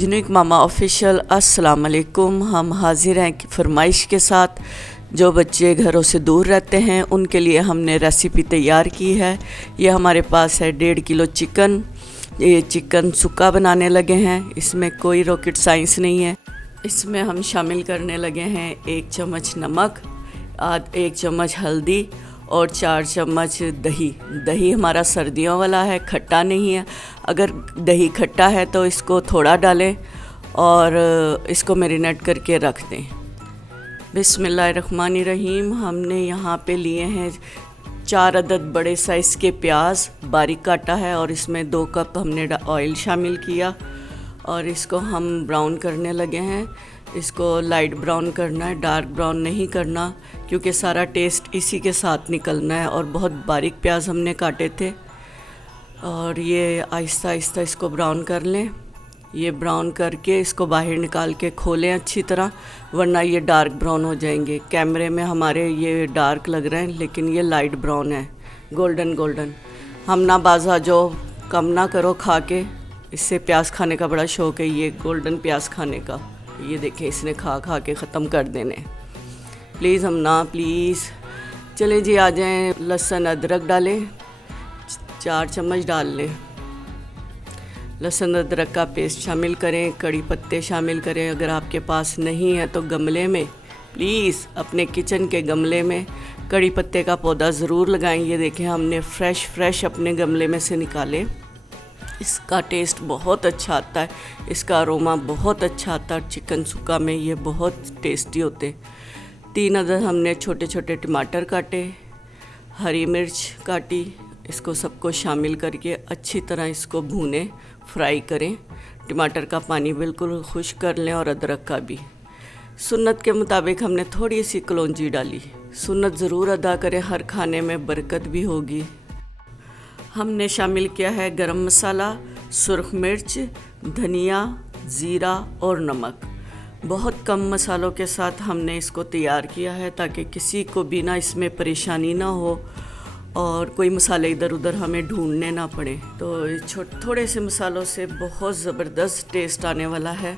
Unique मामा official अस्सलाम वालेकुम। हम हाजिर हैं फरमाइश के साथ। जो बच्चे घरों से दूर रहते हैं उनके लिए हमने रेसिपी तैयार की है। ये हमारे पास है 1.5 किलो चिकन। ये चिकन सुक्का बनाने लगे हैं। इसमें कोई रॉकेट साइंस नहीं है। इसमें हम शामिल करने लगे हैं 1 चम्मच नमक, 1 चम्मच हल्दी और 4 चम्मच दही। दही हमारा सर्दियों वाला है, खट्टा नहीं है। अगर दही खट्टा है तो इसको थोड़ा डालें और इसको मैरिनेट करके रख दें। बिस्मिल्लाहिर्रहमानिर्रहीम। हमने यहाँ पे लिए हैं 4 अदद बड़े साइज़ के प्याज बारीक काटा है और इसमें 2 कप हमने ऑयल शामिल किया और इसको हम ब्राउन करने लगे हैं। इसको लाइट ब्राउन करना है, डार्क ब्राउन नहीं करना, क्योंकि सारा टेस्ट इसी के साथ निकलना है। और बहुत बारीक प्याज हमने काटे थे और ये आहिस्ता आहिस्ता इसको ब्राउन कर लें। ये ब्राउन करके इसको बाहर निकाल के खोलें अच्छी तरह, वरना ये डार्क ब्राउन हो जाएंगे। कैमरे में हमारे ये डार्क लग रहे हैं लेकिन ये लाइट ब्राउन है, गोल्डन गोल्डन। हम ना बाजा जो कम ना करो खा के, इससे प्याज खाने का बड़ा शौक़ है, ये गोल्डन प्याज खाने का। ये देखें इसने खा खा के ख़त्म कर देने। प्लीज़ हम ना प्लीज़। चलें जी, आ जाएं। लहसुन अदरक डालें, 4 चम्मच डाल लें। लहसुन अदरक का पेस्ट शामिल करें, कड़ी पत्ते शामिल करें। अगर आपके पास नहीं है तो गमले में, प्लीज़ अपने किचन के गमले में कड़ी पत्ते का पौधा ज़रूर लगाएं। ये देखें हमने फ्रेश अपने गमले में से निकाले। इसका टेस्ट बहुत अच्छा आता है, इसका अरोमा बहुत अच्छा आता है। चिकन सुक्का में ये बहुत टेस्टी होते। 3 अदद हमने छोटे छोटे टमाटर काटे, हरी मिर्च काटी। इसको सबको शामिल करके अच्छी तरह इसको भूनें, फ्राई करें। टमाटर का पानी बिल्कुल खुश्क कर लें और अदरक का भी। सुन्नत के मुताबिक हमने थोड़ी सी कलौंजी डाली। सुन्नत ज़रूर अदा करें, हर खाने में बरकत भी होगी। हमने शामिल किया है गरम मसाला, सुर्ख मिर्च, धनिया, ज़ीरा और नमक। बहुत कम मसालों के साथ हमने इसको तैयार किया है ताकि किसी को भी ना इसमें परेशानी ना हो और कोई मसाले इधर उधर हमें ढूंढने ना पड़े। तो थोड़े से मसालों से बहुत ज़बरदस्त टेस्ट आने वाला है।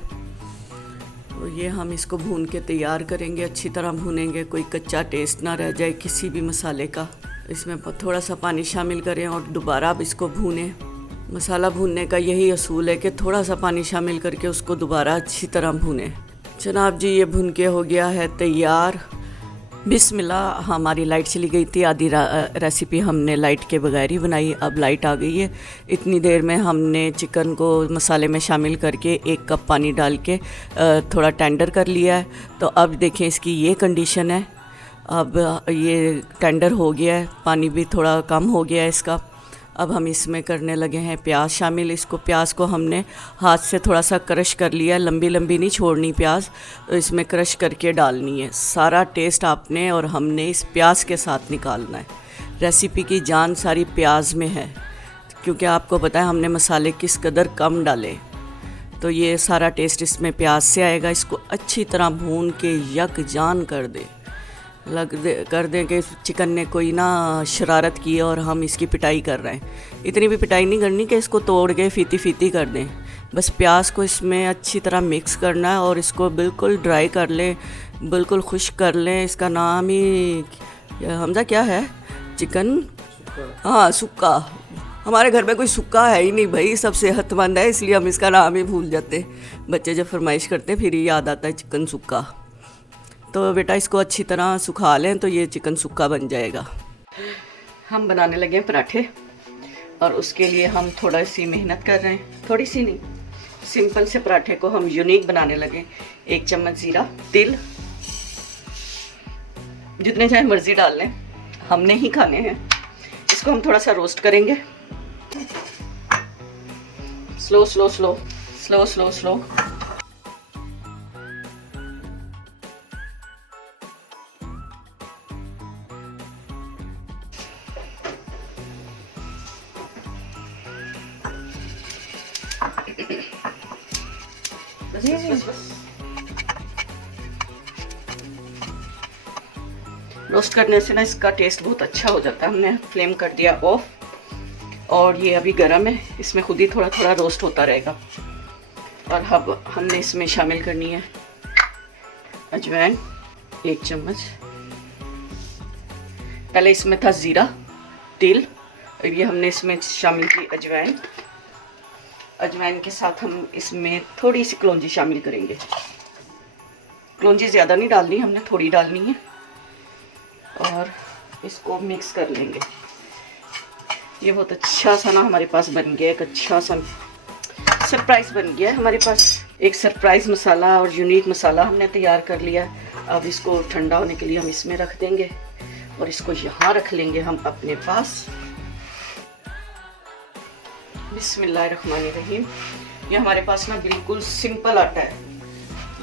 तो ये हम इसको भून के तैयार करेंगे, अच्छी तरह भूनेंगे, कोई कच्चा टेस्ट ना रह जाए किसी भी मसाले का। इसमें थोड़ा सा पानी शामिल करें और दोबारा अब इसको भूनें। मसाला भूनने का यही असूल है कि थोड़ा सा पानी शामिल करके उसको दोबारा अच्छी तरह भूनें। जनाब जी, ये भून के हो गया है तैयार। बिस्मिल्लाह। हमारी लाइट चली गई थी, आधी रेसिपी हमने लाइट के बगैर ही बनाई। अब लाइट आ गई है। इतनी देर में हमने चिकन को मसाले में शामिल करके 1 कप पानी डाल के थोड़ा टेंडर कर लिया है। तो अब देखें इसकी ये कंडीशन है। अब ये टेंडर हो गया है, पानी भी थोड़ा कम हो गया है इसका। अब हम इसमें करने लगे हैं प्याज शामिल। इसको प्याज को हमने हाथ से थोड़ा सा क्रश कर लिया, लंबी लंबी नहीं छोड़नी प्याज, तो इसमें क्रश करके डालनी है। सारा टेस्ट आपने और हमने इस प्याज के साथ निकालना है। रेसिपी की जान सारी प्याज में है, क्योंकि आपको पता है हमने मसाले किस कदर कम डाले। तो ये सारा टेस्ट इसमें प्याज से आएगा। इसको अच्छी तरह भून के यकजान कर दें कि चिकन ने कोई ना शरारत की और हम इसकी पिटाई कर रहे हैं। इतनी भी पिटाई नहीं करनी कि इसको तोड़ के फीती कर दें। बस प्याज को इसमें अच्छी तरह मिक्स करना है और इसको बिल्कुल ड्राई कर लें, बिल्कुल खुश्क कर लें। इसका नाम ही हमजा क्या है? चिकन, हाँ सुक्का। हमारे घर में कोई सुक्का है ही नहीं भाई, सब सेहतमंद है, इसलिए हम इसका नाम ही भूल जाते। बच्चे जब फरमाइश करते फिर ही याद आता है चिकन सुक्का। तो बेटा इसको अच्छी तरह सुखा लें तो ये चिकन सुक्का बन जाएगा। हम बनाने लगे हैं पराठे और उसके लिए हम थोड़ा सी मेहनत कर रहे हैं। थोड़ी सी नहीं, सिंपल से पराठे को हम यूनिक बनाने लगे। 1 चम्मच ज़ीरा, तिल, जितने चाहे मर्ज़ी डाल लें, हमने ही खाने हैं। इसको हम थोड़ा सा रोस्ट करेंगे। Slow slow slow slow slow slow. बस। रोस्ट करने से ना इसका टेस्ट बहुत अच्छा हो जाता है। हमने फ्लेम कर दिया ऑफ और ये अभी गर्म है, इसमें खुद ही थोड़ा थोड़ा रोस्ट होता रहेगा। और अब हमने इसमें शामिल करनी है अजवाइन 1 चम्मच। पहले इसमें था ज़ीरा तिल, और ये हमने इसमें शामिल की अजवाइन। अजवाइन के साथ हम इसमें थोड़ी सी कलौंजी शामिल करेंगे। कलौंजी ज़्यादा नहीं डालनी, हमने थोड़ी डालनी है। और इसको मिक्स कर लेंगे। ये बहुत अच्छा सा ना हमारे पास बन गया, एक अच्छा सा सरप्राइज़ बन गया है हमारे पास। एक सरप्राइज़ मसाला और यूनिक मसाला हमने तैयार कर लिया। अब इसको ठंडा होने के लिए हम इसमें रख देंगे और इसको यहाँ रख लेंगे हम अपने पास। बिस्मिल्लाहिर्रहमानिर्रहीम। ये हमारे पास ना बिल्कुल सिंपल आटा है,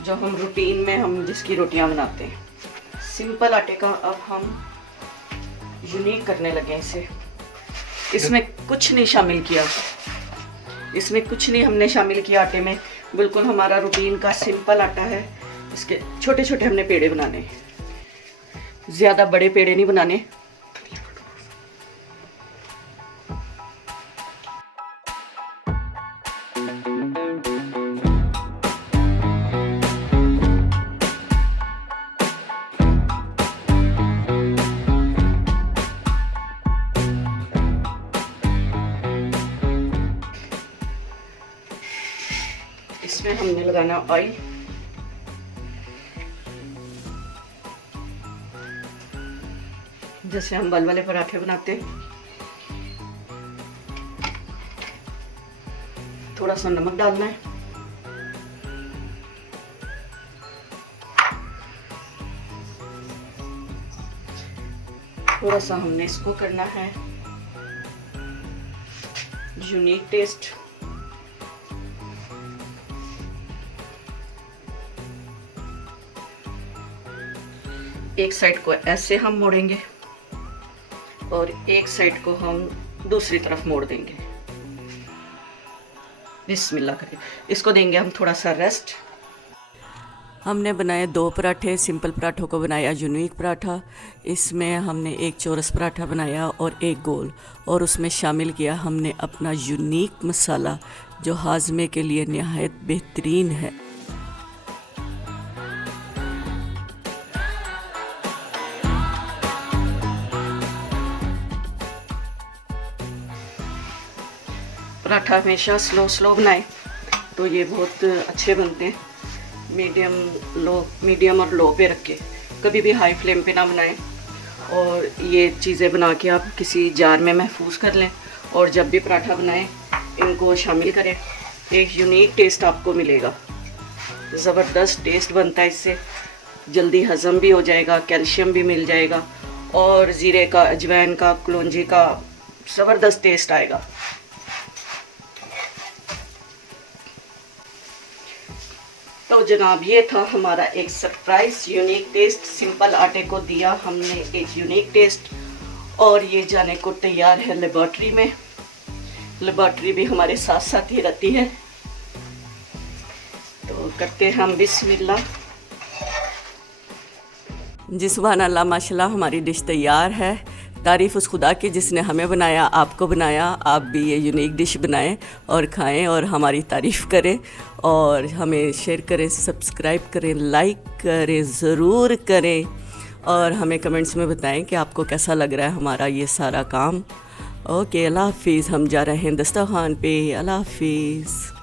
जो हम रूटीन में हम जिसकी रोटियां बनाते हैं। सिंपल आटे का अब हम यूनिक करने लगे इसे। इसमें कुछ नहीं शामिल किया, इसमें कुछ नहीं हमने शामिल किया आटे में। बिल्कुल हमारा रूटीन का सिंपल आटा है। इसके छोटे छोटे हमने पेड़े बनाने, ज़्यादा बड़े पेड़े नहीं बनाने। इसमें हमने लगाना ऑयल। जैसे हम बल वाले पराठे बनाते हैं। थोड़ा सा नमक डालना है। थोड़ा सा हमने इसको करना है यूनिक टेस्ट। एक साइड को ऐसे हम मोड़ेंगे और एक साइड को हम दूसरी तरफ मोड़ देंगे। बिस्मिल्लाह करें। इसको देंगे हम थोड़ा सा रेस्ट। हमने बनाए 2 पराठे। सिंपल पराठों को बनाया यूनिक पराठा। इसमें हमने एक चौरस पराठा बनाया और एक गोल, और उसमें शामिल किया हमने अपना यूनिक मसाला जो हाजमे के लिए निहायत बेहतरीन है। पराठा हमेशा स्लो बनाएं तो ये बहुत अच्छे बनते हैं। मीडियम और लो पे रख के, कभी भी हाई फ्लेम पे ना बनाएं। और ये चीज़ें बना के आप किसी जार में महफूज कर लें, और जब भी पराठा बनाएं इनको शामिल करें। एक यूनिक टेस्ट आपको मिलेगा, ज़बरदस्त टेस्ट बनता है इससे। जल्दी हज़म भी हो जाएगा, कैल्शियम भी मिल जाएगा, और ज़ीरे का, अजवाइन का, कलौंजी का ज़बरदस्त टेस्ट आएगा। तो जनाब ये था हमारा एक सरप्राइज यूनिक टेस्ट। सिंपल आटे को दिया हमने एक यूनिक टेस्ट, और ये जाने को तैयार है लेबॉर्ट्री में। लेबॉर्ट्री भी हमारे साथ साथ ही रहती है। तो करते हैं हम बिस्मिल्लाह। जी सुभान अल्लाह, माशाल्लाह हमारी डिश तैयार है। तारीफ़ उस खुदा की जिसने हमें बनाया, आपको बनाया। आप भी ये यूनिक डिश बनाएं और खाएं और हमारी तारीफ़ करें, और हमें शेयर करें, सब्सक्राइब करें, लाइक करें, ज़रूर करें, और हमें कमेंट्स में बताएं कि आपको कैसा लग रहा है हमारा ये सारा काम। ओके, अल्लाह हाफिज़। हम जा रहे हैं दस्तरखान पे। अल्लाह हाफिज़।